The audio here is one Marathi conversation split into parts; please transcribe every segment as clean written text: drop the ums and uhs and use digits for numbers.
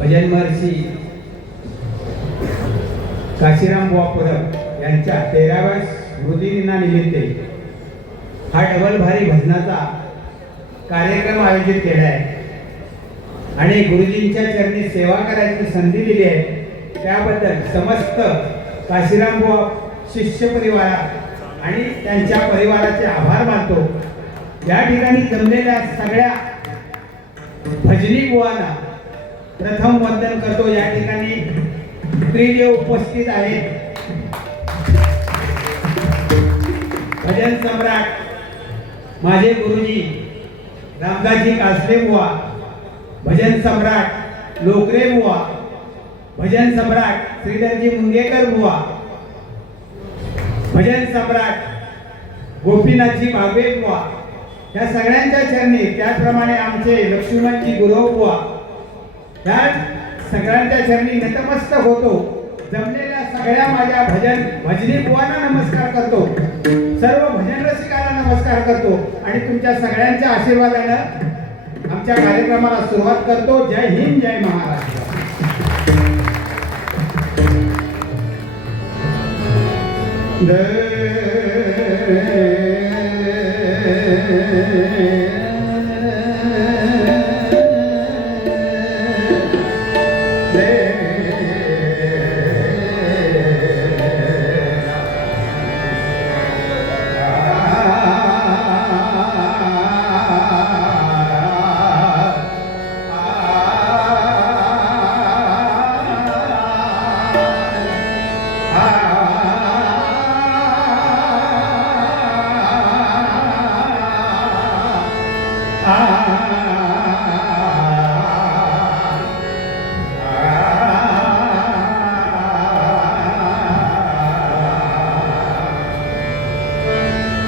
भजन महर्षी काशीराम बुवा परब यांच्या 13व्या स्मृतिदिनानिमित्त हा डबल भारी भजनाचा कार्यक्रम आयोजित केला आहे आणि गुरुजींच्या चरणी सेवा करायची संधी दिली आहे. त्याबद्दल समस्त काशीराम बुवा शिष्य परिवार आणि त्यांच्या परिवाराचे आभार मानतो. या ठिकाणी जमलेल्या सगळ्या भजनी बुवांना प्रथम वंदन करतो. या ठिकाणी त्रिदेव उपस्थित आहेत. भजन सम्राट माझे गुरुजी रामदासजी कासले बुवा, भजन सम्राट लोकरे बुवा, भजन सम्राट श्रीधरजी मुंगेकर बुवा, भजन सम्राट गोपीनाथजी बागवे बुवा, या सगळ्यांच्या चरणी, त्याचप्रमाणे आमचे लक्ष्मणजी गुरव बुवा, या सगळ्यांच्या चरणी नतमस्तक होतो. जमलेल्या सगळ्या माझ्या भजनी बुवांना नमस्कार करतो. सर्व भजन रसिकांना नमस्कार करतो आणि तुमच्या सगळ्यांच्या आशीर्वादानं आमच्या कार्यक्रमाला सुरुवात करतो. जय हिंद, जय महाराष्ट्र.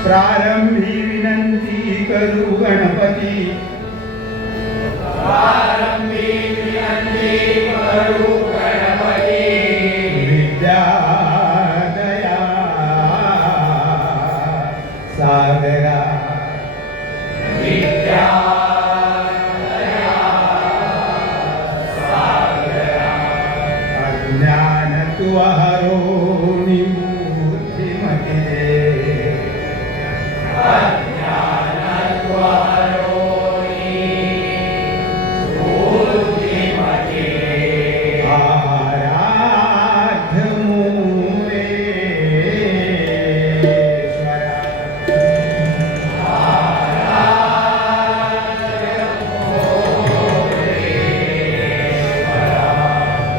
प्रारंभी विनंती करू गणपती, प्रारंभी विनंती करू गणपती, विद्या दया सागरा, विद्या दया सागरा, अज्ञान तू हरोनी मूर्तिमती दे,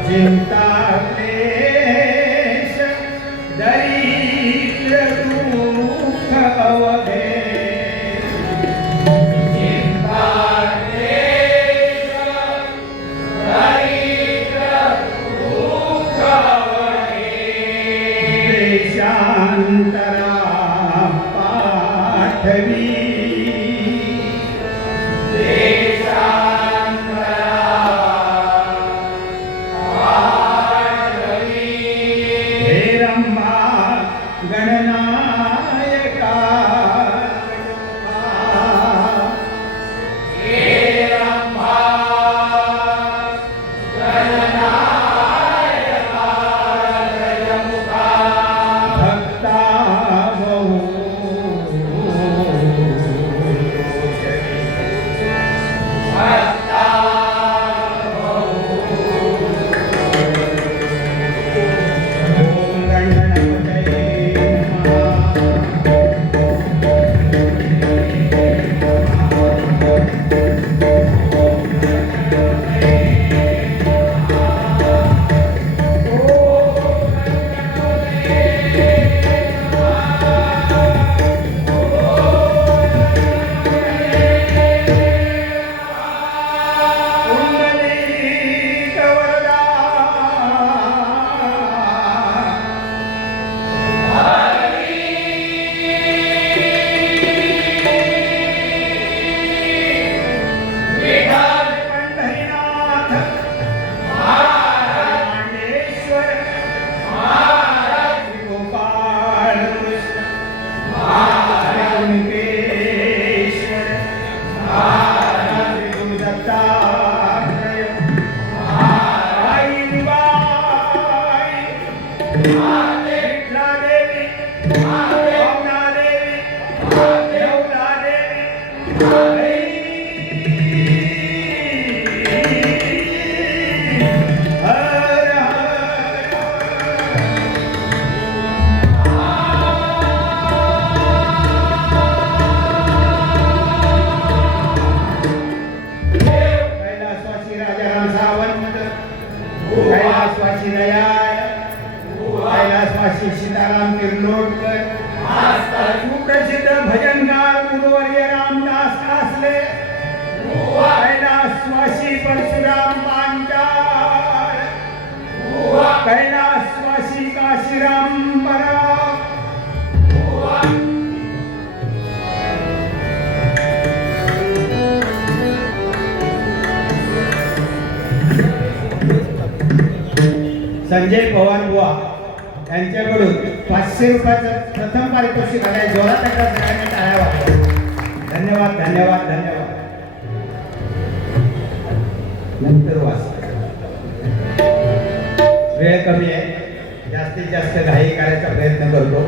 चिंता क्लेश दरिद्र दुःख अवघे, चिंता क्लेश दरिद्र दुःख अवघे, देशांतरा पाठवी, गणनायका हे रंभा गणनायका गजमुखा, भक्ता बहु भक्ता ओम गणपतये नमः. विठला देवी भावना देवी देवला देवी हर कैलासवासी राजाराम सावंत कैलासवासी दयाळ कैलासवासी सीताराम किर्लोटकर सुप्रसिद्ध भजनकार गुरुवर्य रामदास कासले कैलासवासी परशुराम पांचाळ कैलासवासी काशीराम बराव संजय पवार बुवा यांच्याकडून 500 रुपयाचं प्रथम पारितोषिक आलंय. जोरात एका सगळ्यांनी टाळ्या वाजवा. धन्यवाद धन्यवाद धन्यवाद. नंतर वाच. वेळ कमी आहे, जास्तीत जास्त घाई करायचा प्रयत्न करतो.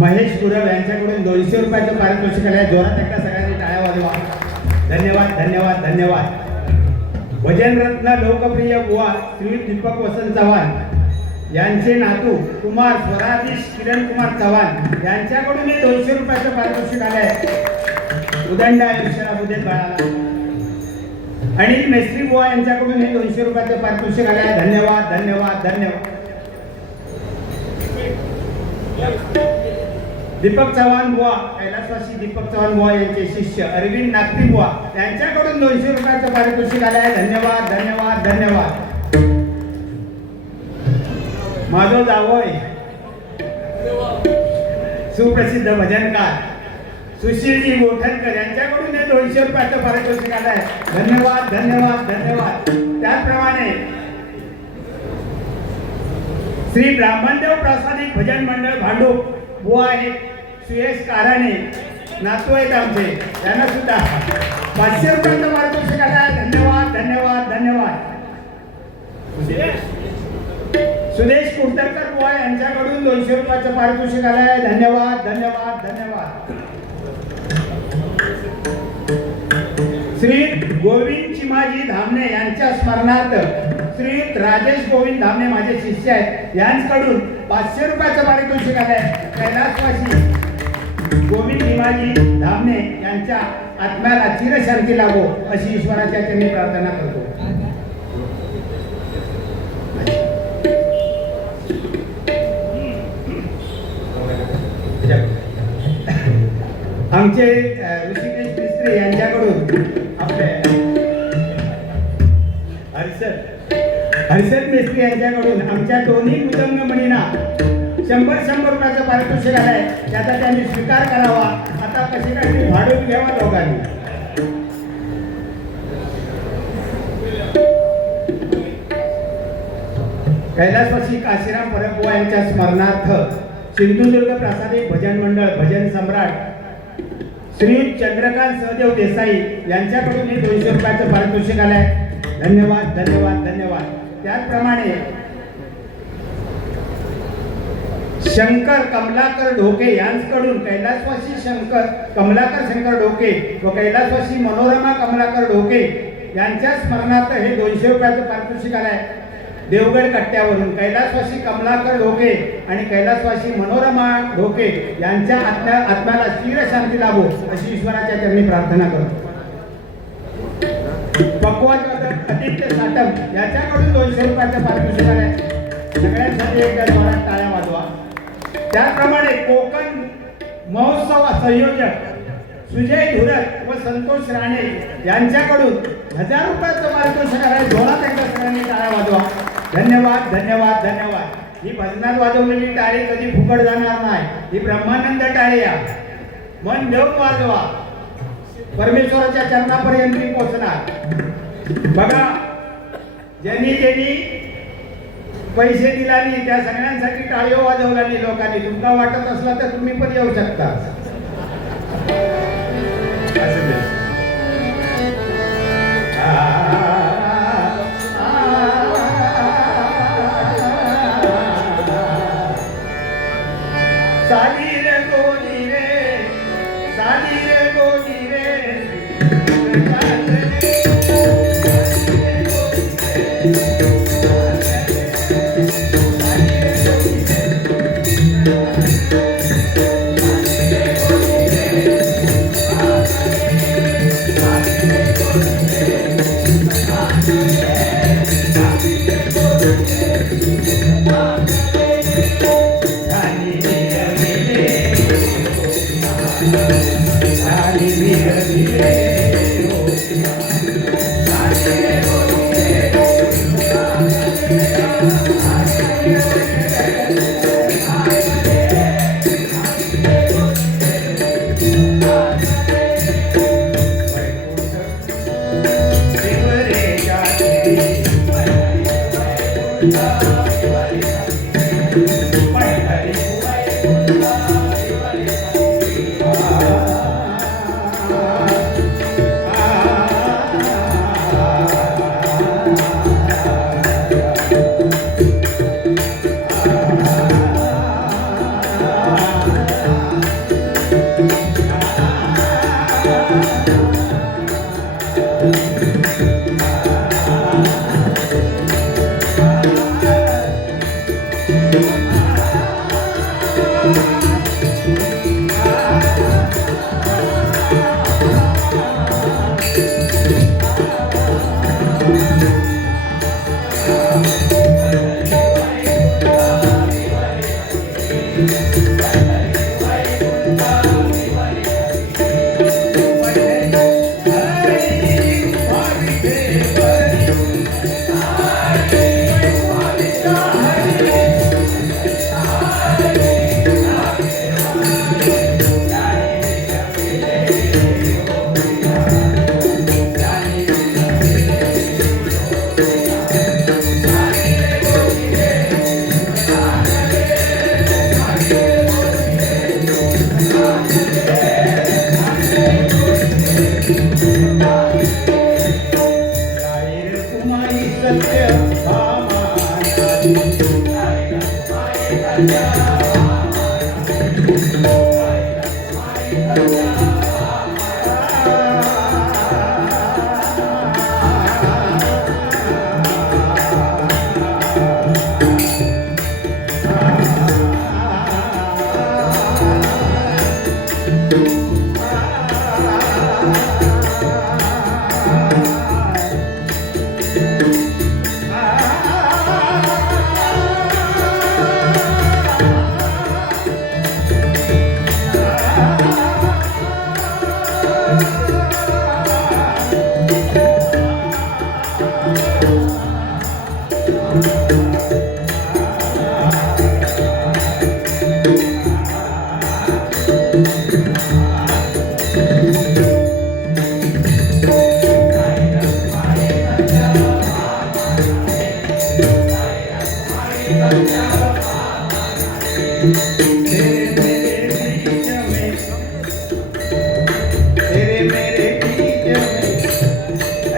महेश गुरव यांच्याकडून 200 रुपयाचं पारितोषिक आलं आहे. जोरात एकदा सगळ्यांनी टाळ्या वाजवा. धन्यवाद धन्यवाद धन्यवाद. भजनरत्न लोकप्रिय बुवा श्री दीपक वसंत चव्हाण यांचे नातू कुमार स्वराधीश किरण कुमार चव्हाण यांच्याकडून 200 रुपयाचं पारितोषिक आलं आहे. उदंड आयुष्याला बुद्धेत बाळाला. आणि मेस्त्री बुवा यांच्याकडून 200 रुपयाचं पारितोषिक आलं आहे. धन्यवाद धन्यवाद धन्यवाद. दीपक चव्हाण बुवा, कैलासवासी दीपक चव्हाण बुवा यांचे शिष्य अरविंद नागती बुवा यांच्याकडून 200 रुपयाचं पारितोषिक आलं आहे. धन्यवाद धन्यवाद धन्यवाद. माझं जावई सुप्रसिद्ध भजनकार सुशीलजी मोठनकर यांच्याकडून हे 200 रुपयाचं पारितोषिक आलं आहे. धन्यवाद धन्यवाद धन्यवाद. त्याचप्रमाणे श्री ब्राह्मणदेव प्रासादिक भजन मंडळ भांडूप बुवा आहेत, सुयश काराणे नातू आहेत आमचे, त्यांना सुद्धा 500 रुपयाचं पारितोषिक आलं आहे. धन्यवाद धन्यवाद धन्यवाद. सुदेश कुर्तरकर बुवा यांच्याकडून 200 रुपयाचं पारितोषिक आलं आहे. धन्यवाद धन्यवाद धन्यवाद. श्री गोविंद चिमाजी धामणे यांच्या स्मरणार्थ श्री राजेश गोविंद धामणे माझे शिष्य आहेत, यांच्याकडून 500 रुपयाचं पारितोषिक आलं आहे. कैलासवासी गोविंद चिमाजी धामणे यांच्या आत्म्याला चिरशांती लाभो अशी ईश्वराच्या चरणी प्रार्थना करतो. आमचे ऋषिकेश मिस्त्री यांच्याकडून आपले हर्षद मिस्त्री यांच्याकडून आमच्या दोन्ही मृदंगमणींना 100 रुपयाचं पारितोषिक आलंय. त्याचा त्यांनी स्वीकार करावा. आता कसे काही भाडून घ्यावा दोघांनी. कैलासवासी काशीराम परबुवा यांच्या स्मरणार्थ सिंधुदुर्ग प्रासादिक भजन मंडळ भजन सम्राट श्री चंद्रकांत सहदेव देसाई यांच्याकडून हे 200 रुपयाचं पारितोषिक आलंय. धन्यवाद धन्यवाद धन्यवाद. त्याचप्रमाणे शंकर कमलाकर ढोके यांच्याकडून कैलासवासी कमलाकर शंकर ढोके व कैलासवासी मनोरमा कमलाकर ढोके यांच्या स्मरणार्थ हे 200 रुपयाचं पारितोषिक आलंय. देवगड कट्ट्यावरून कैलासवासी कमलाकर ढोके आणि कैलासवासी मनोरमा ढोके यांच्या आत्म्याला चिर शांती लाभो अशी ईश्वराच्या चरणी प्रार्थना करतो. पक्वाज आदित्य साटम याच्याकडून 200 रुपयाचं पारितोषिक आलंय. सगळ्यांसाठी एकदा जोरात टाळ्या वाजवा. त्याप्रमाणे कोकण महोत्सव संयोजक सुजय धुरत व संतोष राणे यांच्याकडून 1000 रुपयाचं पारितोषिक आलंय. जोरात एकदा सगळ्यांनी टाळ्या वाजवा. धन्यवाद धन्यवाद धन्यवाद. ही भजनात वाजवलेली टाळी कधी फुकट जाणार नाही. ही ब्रह्मानंद टाळी आहे. मन देऊन वाजवा. परमेश्वराच्या चरणापर्यंत पोहोचणार. बघा, ज्यांनी पैसे दिलानी त्या सगळ्यांसाठी टाळी वाजवलानी लोकांनी. तुमका वाटत असला तर तुम्ही पण येऊ शकता. साली रे गोदी रे, साली रे गोदी रे,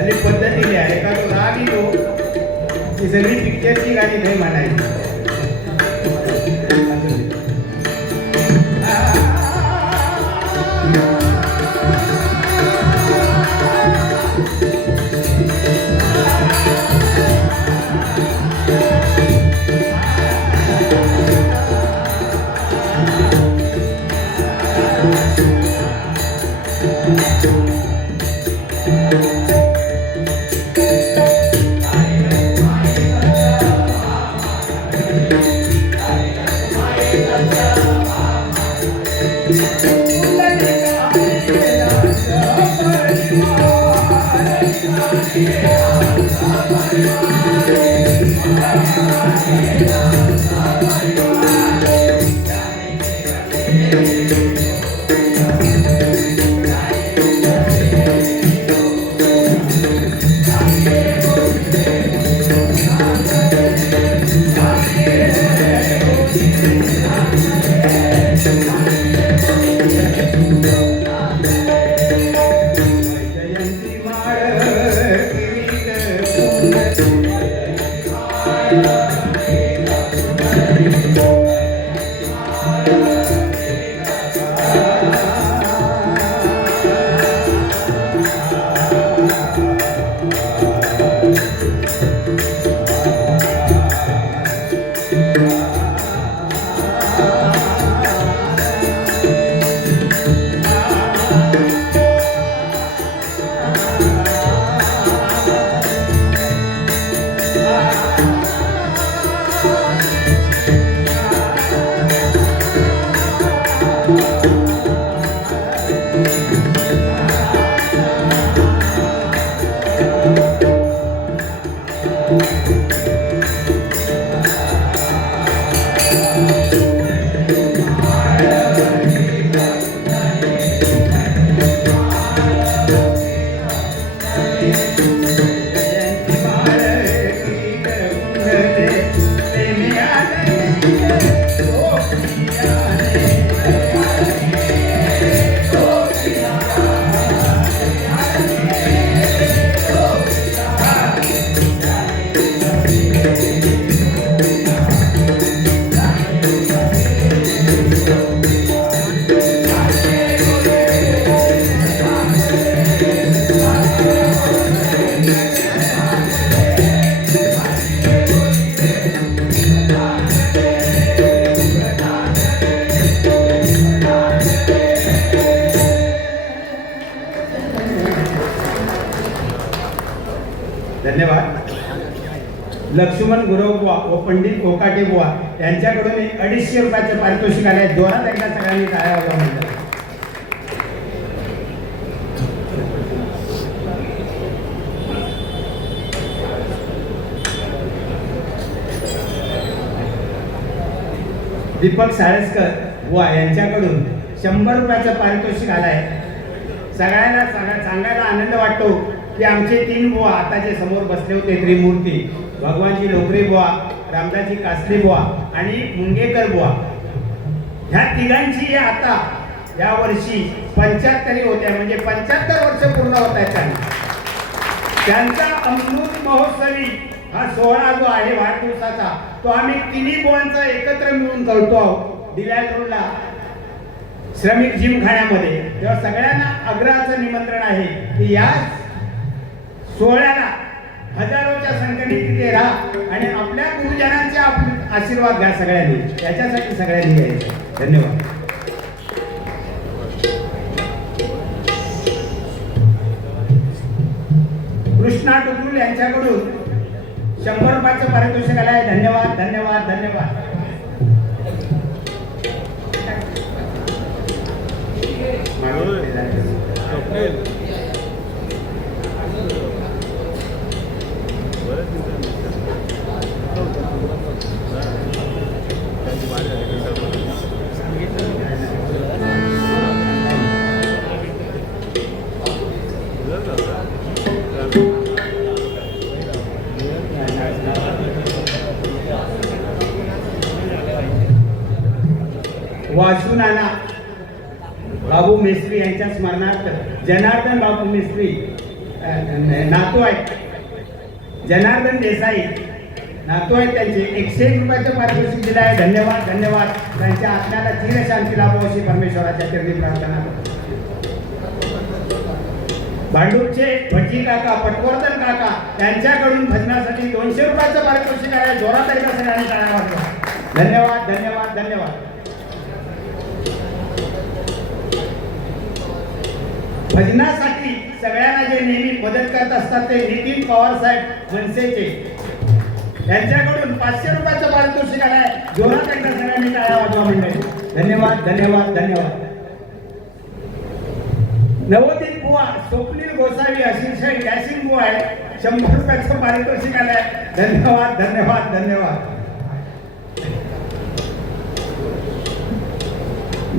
तरी पद्धतीने आहे का तो राग येतो ती सगळी पिक्चरची गाणी नाही म्हणायची. धन्यवाद. लक्ष्मण गुरवबुवा व पंडित कोकाटे बुवा यांच्याकडून 250 रुपयाचं पारितोषिक आलंय. जोरात एकदा सगळ्यांनी टाळ्या वाजवा म्हणतात. दीपक साळसकर बुवा यांच्याकडून 100 रुपयाचं पारितोषिक आलंय. सगळ्यांना सांगायला आनंद वाटतो की आमचे 3 बुवा आता जे समोर बसले होते त्रिमूर्ती, भगवानजी लोकरे बुवा, रामदासजी कासले बुवा आणि मुंगेकर बुवा, ह्या तिघांची आता या वर्षी 75 होत्या, म्हणजे 75 वर्ष पूर्ण होत आहेत. त्यांचा अमृत महोत्सवी हा सोहळा जो आहे वाढदिवसाचा, तो आम्ही तिन्ही बुवांचा एकत्र मिळून करतो आहोत दिल्याल रोडला श्रमिक जिमखान्यामध्ये. तेव्हा सगळ्यांना आग्रहाचं निमंत्रण आहे की या सोहळ्याला हजारोच्या संख्येने तिथे राहा आणि आपल्या गुरुजनांचे आशीर्वाद घ्या सगळ्यांनी. याच्यासाठी सगळ्यांनी घ्यायचं. धन्यवाद. कृष्णा टुकरुल यांच्याकडून 100 रुपयाचं पारितोषिक आलंय. धन्यवाद धन्यवाद धन्यवाद. वासू नाना बाबू मेस्त्री यांच्या स्मरणार्थ जनार्दन बाबू मेस्त्री नातू आहेत जनार्दन देसाई नातू आहेत त्यांचे 101 रुपयाचं पारितोषिक दिलं आहे. धन्यवाद धन्यवाद. त्यांच्या आत्म्याला चिर शांती लाभो अशी परमेश्वराच्या चरणी प्रार्थना करतो. भांडूपचे भटजी काका पटवर्धन काका त्यांच्याकडून भजनासाठी 200 रुपयाचं पारितोषिक आहे. जोरात एकदा सगळ्यांनी टाळ्या वाजवा. धन्यवाद धन्यवाद धन्यवाद. भजनासाठी सगळ्यांना जे नेहमी मदत करत असतात ते नितीन पवार साहेब मनसेचे त्यांच्याकडून 500 रुपयाचं पारितोषिक आहे. जोरात एकदा सगळ्यांनी टाळ्या वाजवा मंडळी. धन्यवाद धन्यवाद धन्यवाद. नवोदित बुवा स्वप्नील गोसावी अशिक्षय गॅसिंग बुवा आहे 100 रुपयाचं पारितोषिक आलंय. धन्यवाद धन्यवाद धन्यवाद.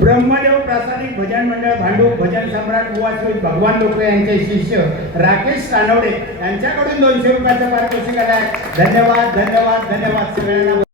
ब्रह्मदेव प्रासादिक भजन मंडळ भांडूप भजन सम्राट बुवा श्री भगवान लोकरे यांचे शिष्य राकेश कानवडे यांच्याकडून 200 रुपयाचं पारितोषिक आलंय. धन्यवाद धन्यवाद धन्यवाद सगळ्यांना.